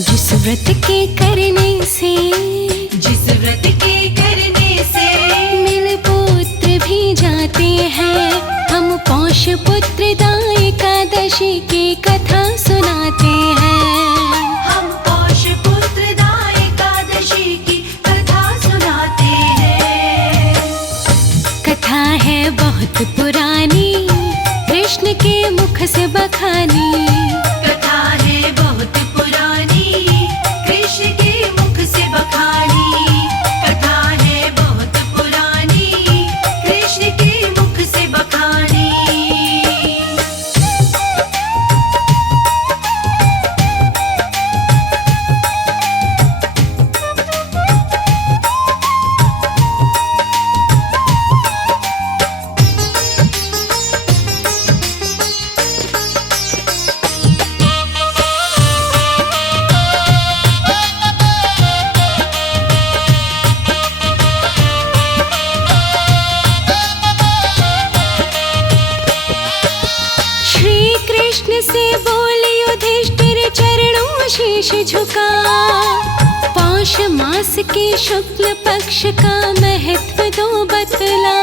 जिस व्रत के करने से मिल पुत्र भी जाते हैं, हम पौष पुत्रदा एकादशी की कथा सुनाते हैं। हम पौष पुत्रदा एकादशी की कथा सुनाते हैं। कथा है बहुत पुरानी, कृष्ण के मुख से बखानी। कथा है बहुत पुरानी, कृष्ण के मुख से बखानी। कथा है बहुत पुरानी, कृष्ण के मुख से बखानी। से बोले युधिष्ठिर चरणों शीश झुका, पौष मास के शुक्ल पक्ष का महत्व दो बतला।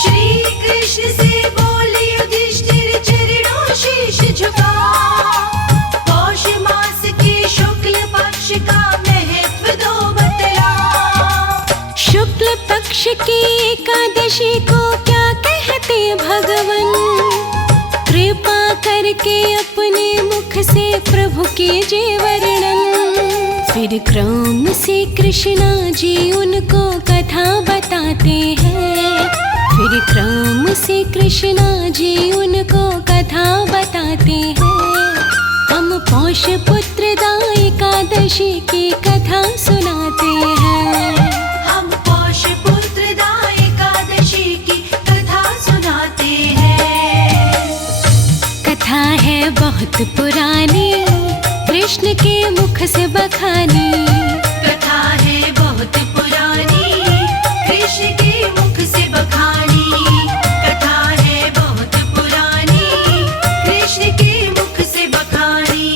श्री कृष्ण से बोले युधिष्ठिर चरणों शीश झुका, पौष मास के शुक्ल पक्ष का महत्व दो बतला। शुक्ल पक्ष की एकादशी को क्या कहते भगवन, कृपा करके अपने मुख से प्रभु कीजिए वर्णन। फिर क्रम से कृष्णा जी उनको कथा बताते हैं। फिर क्रम से कृष्णा जी उनको कथा बताते हैं। हम पौष पुत्रदा एकादशी की कथा सुनाते हैं। हम पौष पुत्रदा एकादशी की कथा सुनाते हैं। कथा है बहुत पुरानी, कृष्ण के मुख से बखानी। कथा है बहुत पुरानी, कृष्ण के मुख से बखानी। कथा है बहुत पुरानी, कृष्ण के मुख से बखानी।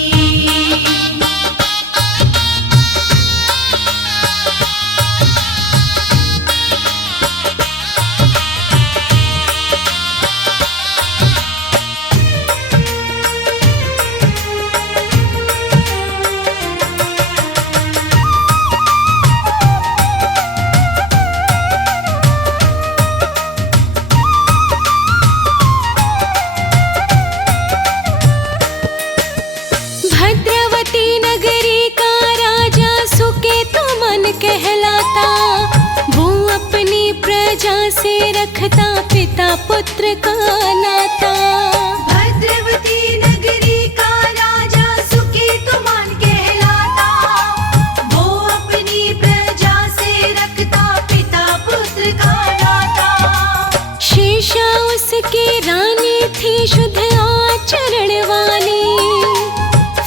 भद्रवती नगरी का राजा सुकेतुमन कहलाता, वो अपनी प्रजा से रखता पिता पुत्र का नाता। भद्रवती नगरी का राजा सुकेतुमन कहलाता, वो अपनी प्रजा से रखता पिता पुत्र का नाता। शेषा उसकी रानी थी शुद्ध आचरण वाली,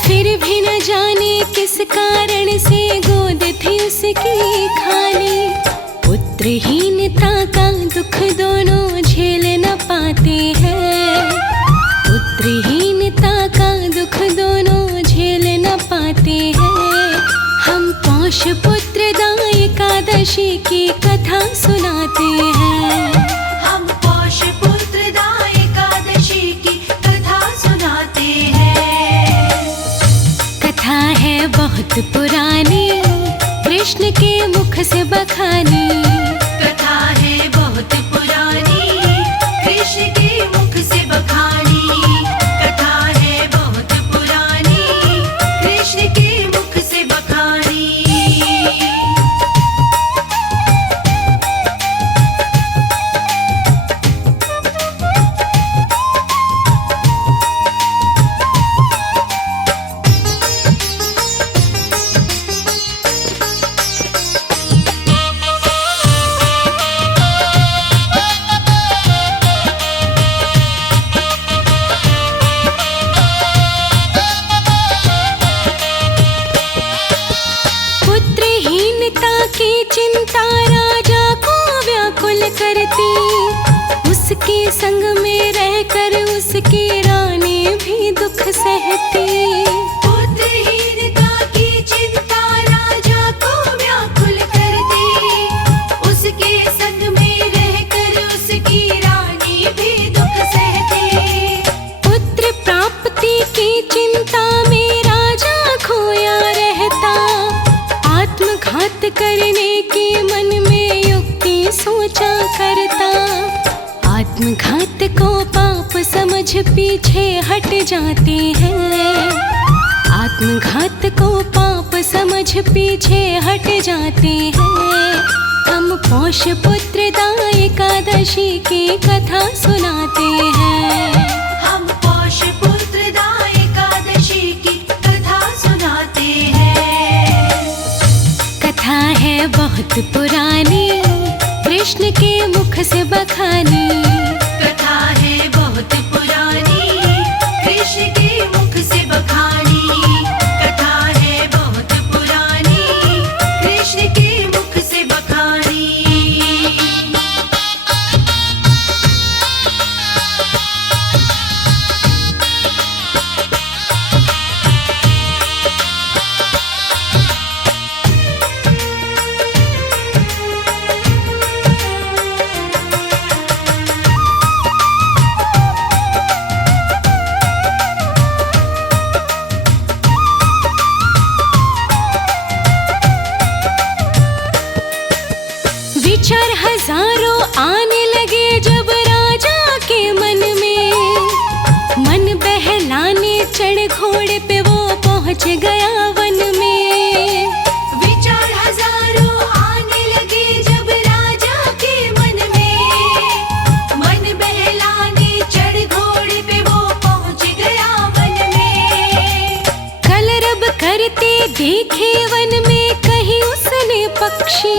फिर भी न जाने किस कारण से गोद थी उसकी खाली। पुत्रहीनता का दुख दोनों झेल न पाते हैं। पुत्रहीनता का दुख दोनों झेल न पाते हैं। हम पौष पुत्रदा एकादशी की कथा सुनाते हैं। हम पौष पुत्रदा एकादशी की कथा सुनाते हैं। कथा है बहुत पुरानी, कृष्ण के मुख से बखानी। कथा है बहुत पुरानी, कृष्ण के मुख से बखानी। कथा है बहुत पुरानी, कृष्ण के मुख से बखानी। चिंता राजा को व्याकुल करती, उसके संग में रहकर उसकी रानी भी दुख सहती। पुत्रहीनता करने की मन में युक्ति सोचा करता, आत्मघात को पाप समझ पीछे हट जाते हैं। आत्मघात को पाप समझ पीछे हट जाते हैं। हम पौष पुत्रदा एकादशी की कथा सुनाते हैं। हम पौष पुत्रदा एकादशी की कथा सुनाते हैं। कथा है बहुत पुरानी, कृष्ण के मुख से बखानी। कथा है बहुत पुरानी, कृष्ण के मुख से बखानी। कथा है बहुत पुरानी, कृष्ण के मुख से बखानी। विचार हजारों आने लगे जब राजा के मन में। मन बहलाने चढ़ घोड़े पे वो पहुंच गया वन में। विचार हजारों आने लगे जब राजा के मन में। मन बहलाने चढ़ घोड़े पे वो पहुंच गया वन में। कलरब करते देखे वन में कहीं उसने पक्षी,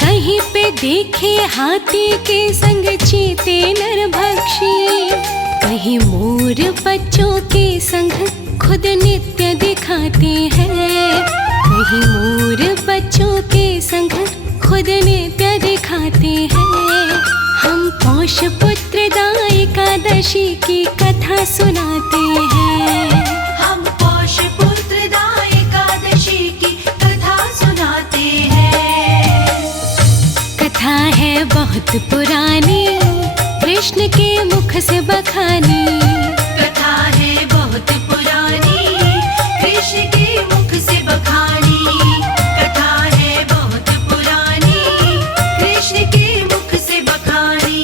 कहीं पे देखे हाथी के संग चीते नरभक्षी। कहीं मोर बच्चों के संग खुद नित्य दिखाते हैं। कहीं मोर बच्चों के संग खुद नित्य दिखाते हैं। हम पौष पुत्रदा एकादशी की कथा सुनाते हैं। हम पौष पुत्रदा एकादशी की कथा सुनाते हैं। कथा है बहुत पुरानी, कृष्ण के मुख से बखानी। कथा है बहुत पुरानी, कृष्ण के मुख से बखानी। कथा है बहुत पुरानी, कृष्ण के मुख से बखानी।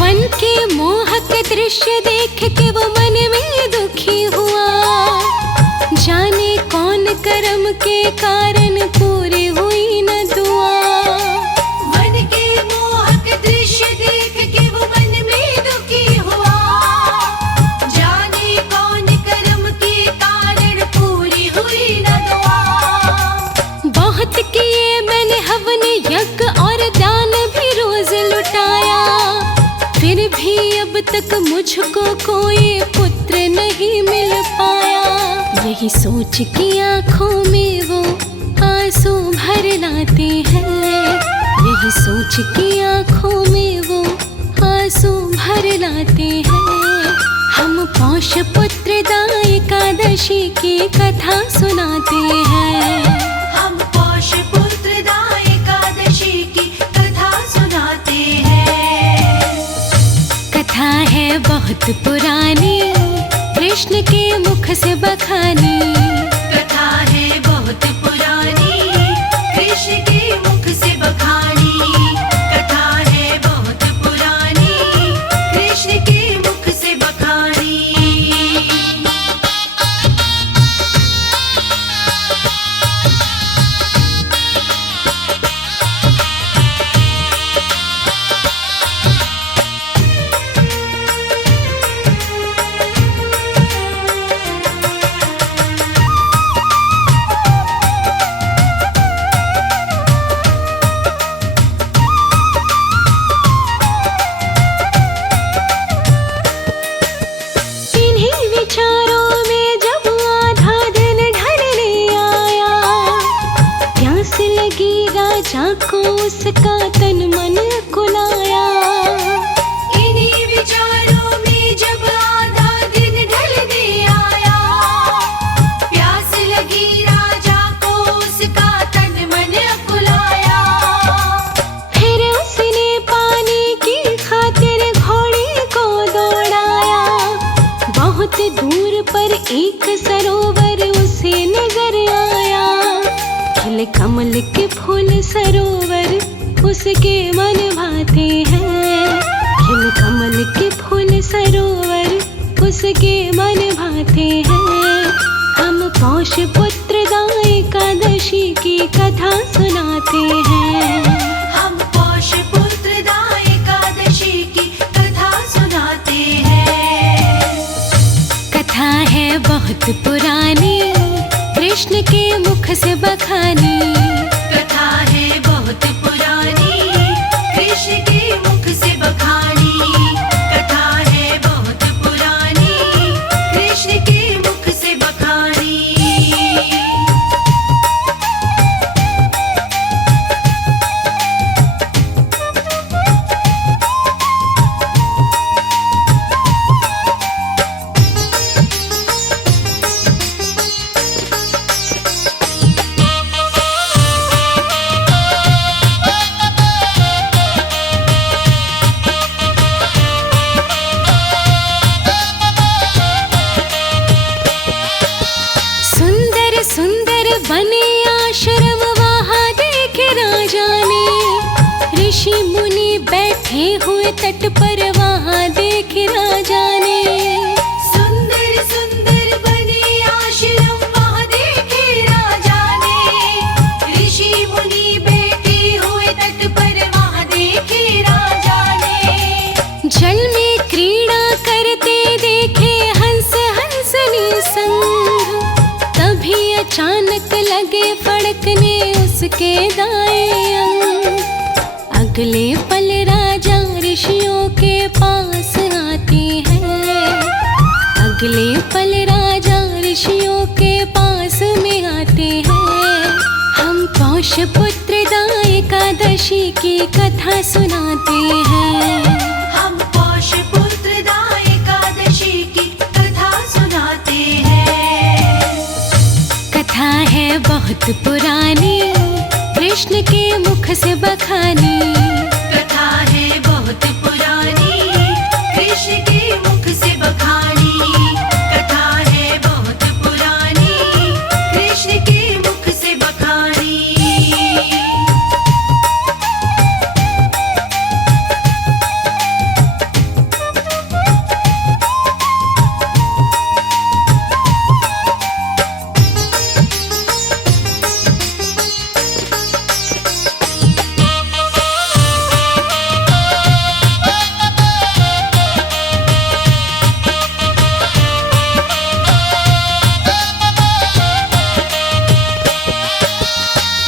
वन के मोहक दृश्य देख के वो मन में दुखी हुआ। जाने कौन कर्म के कारण पूरी हुई न दुआ। वन के मोहक दृश्य देख के वो मन में दुखी हुआ। जाने कौन कर्म के कारण पूरी हुई न दुआ। बहुत किए मैंने हवन यज्ञ और दान भी रोज लुटाया, फिर भी अब तक मुझको कोई पुत्र नहीं मिल पाया। यही सोच की आंखों में वो आंसू भर लाते हैं। यही सोच की आंखों में वो आंसू भर लाते हैं। हम पौष पुत्रदा एकादशी की कथा सुनाते हैं। हम पौष पुत्रदा एकादशी की कथा सुनाते हैं। कथा है बहुत पुरानी, कृष्ण के मुख से बखानी। कथा है बहुत पुरानी, कृष्ण के मुख से बखानी। कथा है बहुत पुरानी, कृष्ण के मुख से बखानी। राजा को उसका तन मन कुलाया। इन्हीं विचारों में जब आधा दिन ढलने आया, प्यास लगी राजा को उसका तन मन कुलाया। फिर उसने पानी की खातिर घोड़े को दौड़ाया। बहुत दूर पर एक सरोवर उसे नजर आया। खिले कमल के फूल सरोवर उसके मन भाते हैं। खिले कमल के फूल सरोवर उसके मन भाते हैं। हम पौष पुत्रदा एकादशी की कथा सुनाते हैं। हम पौष पुत्रदा एकादशी की कथा सुनाते हैं। कथा है बहुत पुरानी, कृष्ण के मुख से बखानी। कथा है बहुत पुरानी, कृष्ण के मुख से बखानी। कथा है बहुत पुरानी, कृष्ण के मुख से बखानी। सुंदर सुंदर बने आश्रम वहाँ देखे राजा ने। ऋषि मुनि बैठे हुए तट पर वहाँ देखे राजा ने। सुंदर सुंदर बने आश्रम वहाँ देखे राजा ने। ऋषि मुनि बैठे हुए तट पर वहाँ देखे राजा ने। जल में क्रीड़ा करते देखे हंस हंसनी संग। तभी अचानक लगे फड़कने उसके दाएं अंग। अगले पल राजा ऋषियों के पास आते हैं। अगले पल राजा ऋषियों के पास में आते हैं। हम पौष पुत्रदा एकादशी की कथा सुनाते हैं। हम पौष पुत्रदा एकादशी की कथा सुनाते हैं। कथा है बहुत पुरानी, कृष्ण के मुख से बखानी। कथा है बहुत पुरानी, कृष्ण के मुख से बखानी। कथा है बहुत पुरानी, कृष्ण के मुख से बखानी।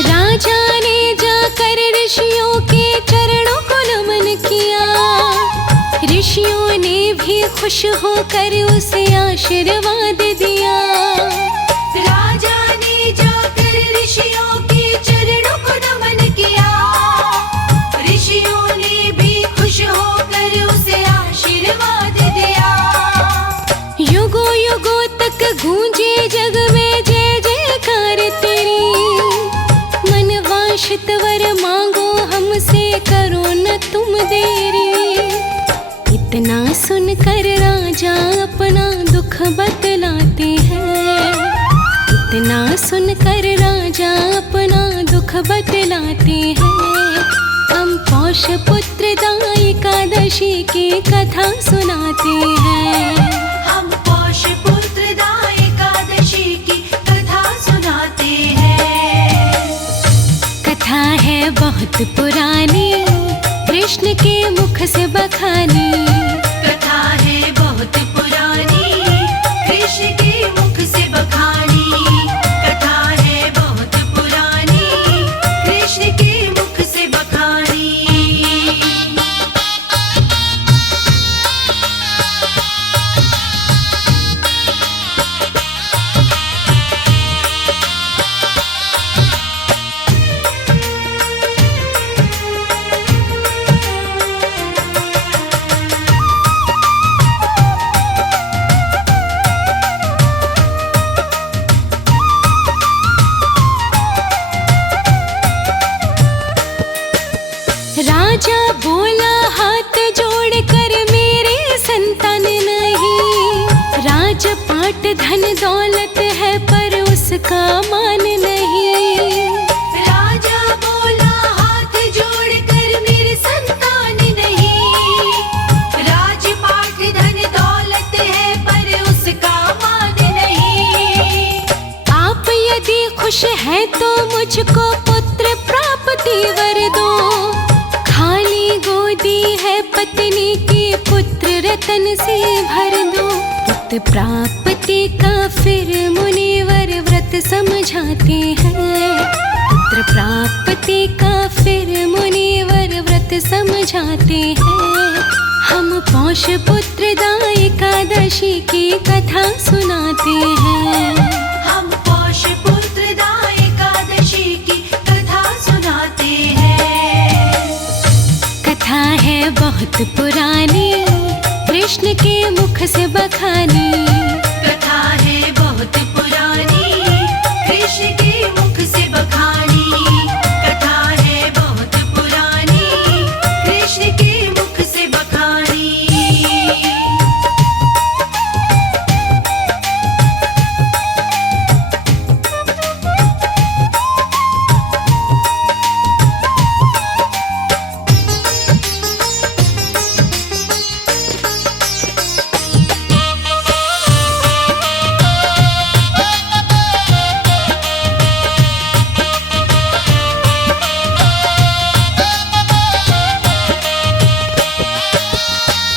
राजा ने जाकर ऋषियों के चरणों को नमन किया। ऋषियों ने भी खुश होकर उसे आशीर्वाद दिया। राजा ने जाकर ऋषियों के चरणों को नमन किया। ऋषियों ने भी खुश होकर उसे आशीर्वाद दिया। युगों युगों तक गूंजे जग में जय जयकार तेरी। मनवांछित वर मांगो हमसे, करो न तुम देरी। इतना सुनकर राजा अपना दुख बतलाते हैं। इतना सुनकर राजा अपना दुख बतलाते हैं। हम पौष पुत्रदा एकादशी की कथा सुनाते हैं। हम पौष पुत्रदा एकादशी की कथा सुनाते हैं। कथा है बहुत पुरानी, कृष्ण के मुख से बखानी। कथा है बहुत पुरानी, कृष्ण के मुख से बखानी। कथा है बहुत पुरानी, कृष्ण के मुख से बखानी। राजा बोला हाथ जोड़ कर मेरे संतान नहीं, राजपाट धन दौलत है पर उसका मान नहीं। राजा बोला हाथ जोड़ कर मेरे संतान नहीं, राजपाट धन दौलत है पर उसका मान नहीं। आप यदि खुश हैं तो मुझको पुत्र प्राप्ति वर दो, खाली गोदी है पत्नी की पुत्र रतन से भर दो। पुत्र प्राप्ति का फिर मुनिवर व्रत समझाते हैं, पुत्र प्राप्ति का फिर मुनिवर व्रत समझाते हैं। हम पौष पुत्रदा एकादशी की कथा सुनाते हैं, हम पौष पुत्रदा एकादशी की कथा सुनाते हैं। कथा है बहुत पुरानी, कृष्ण के मुख से बखानी। कथा है बहुत पुरानी, कृष्ण के मुख से बखानी। कथा है बहुत पुरानी, कृष्ण के मुख से बखानी।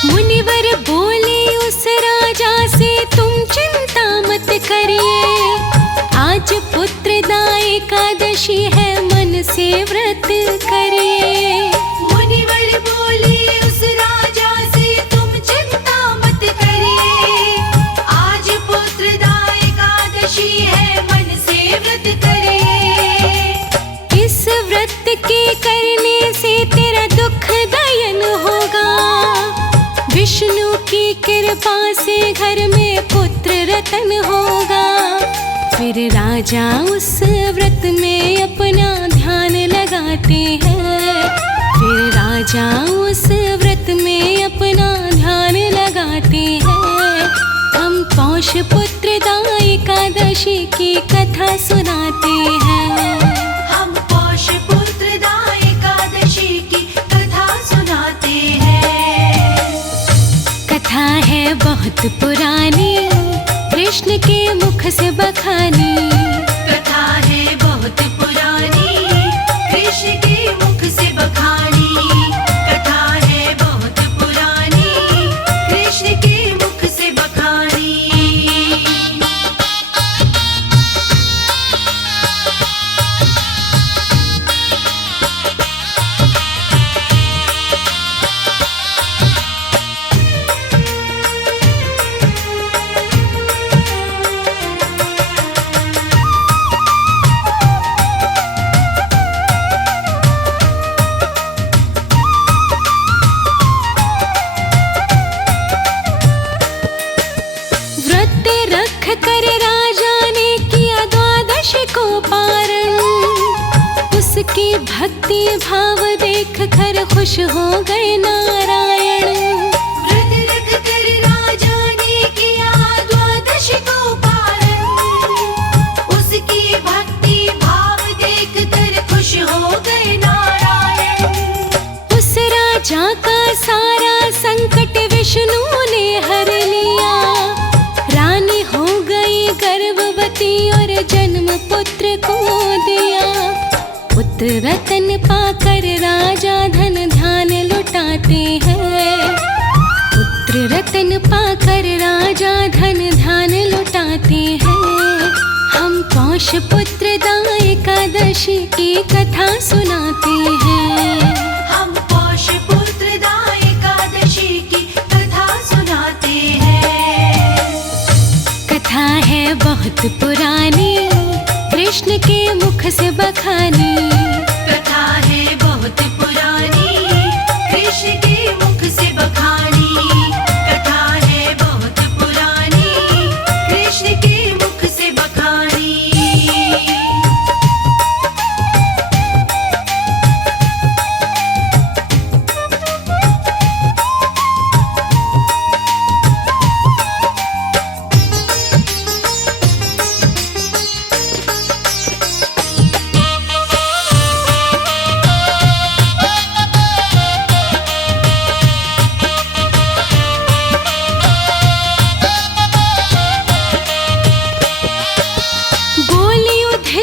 मुनिवर बोले उस राजा से तुम चिंता मत करिए, आज पुत्रदा एकादशी है मन से व्रत करिए। मुनिवर बोले उस राजा से तुम चिंता मत करिए, आज पुत्रदा एकादशी है मन से व्रत करिए। इस व्रत के करने से तेरा दुख दयन होगा, विष्णु की कृपा से घर में पुत्र रतन होगा। फिर राजा उस व्रत में अपना ध्यान लगाते हैं, फिर राजा उस व्रत में अपना ध्यान लगाते हैं। हम पौष पुत्रदा एकादशी की कथा सुनाते हैं, हम पौष पुत्रदा एकादशी की कथा सुनाते हैं। कथा है बहुत पुरानी, कृष्ण के मुख से बखानी। कथा है बहुत पुरानी, कृष्ण के मुख से बखानी। कथा है बहुत पुरानी, कृष्ण के मुख से बखानी। व्रत रख कर राजा ने किया द्वादश को पारण, उसकी भक्ति भाव देख कर खुश हो गए नारायण। व्रत रख कर राजा ने किया द्वादश को पारण, उसकी भक्ति भाव देख कर खुश हो गए नारायण। उस राजा का सारा संकट विष्णु ने हर लिया, रानी हो गई गर्भवती और जन्म पुत्र को दिया। पुत्र रतन पाकर राजा धन ध्यान लुटाते हैं, पुत्र रतन पाकर राजा धन ध्यान लुटाते हैं। हम पौष पुत्रदा एकादशी की कथा सुनाते हैं, हम पौष पुत्रदा एकादशी की कथा सुनाते हैं। कथा है बहुत पुरानी, कृष्ण के मुख से बखानी। कथा है बहुत पुरानी, कृष्ण के मुख से बखानी। कथा है बहुत पुरानी, कृष्ण के मुख से बखानी।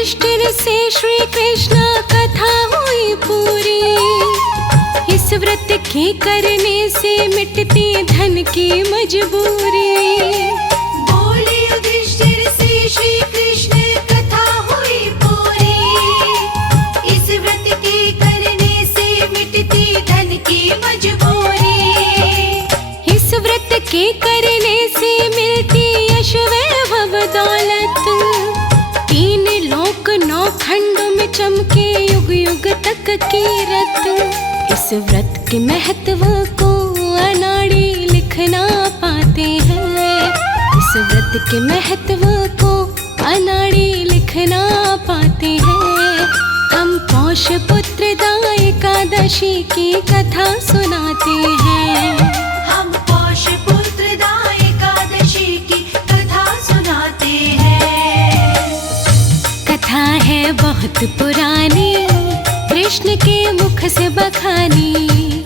युधिष्ठिर से श्री कृष्ण कथा हुई पूरी। इस व्रत के करने से मिटती धन की मजबूरी। बोले युधिष्ठिर से श्री कृष्ण कथा हुई पूरी। इस व्रत के करने से मिटती धन की मजबूरी। इस व्रत के करने से मिलती यश वैभव दौलत। 3 लोक 9 खंडों में चमके युग युग तक की रत। इस व्रत के महत्व को अनाड़ी लिख ना पाते हैं। इस व्रत के महत्व को अनाड़ी लिख ना पाते हैं। हम पौष पुत्रदा एकादशी की कथा सुनाते हैं। हम पौष पुत्रदा एकादशी की कथा सुनाते हैं। कथा है बहुत पुरानी, कृष्ण के मुख से बखानी।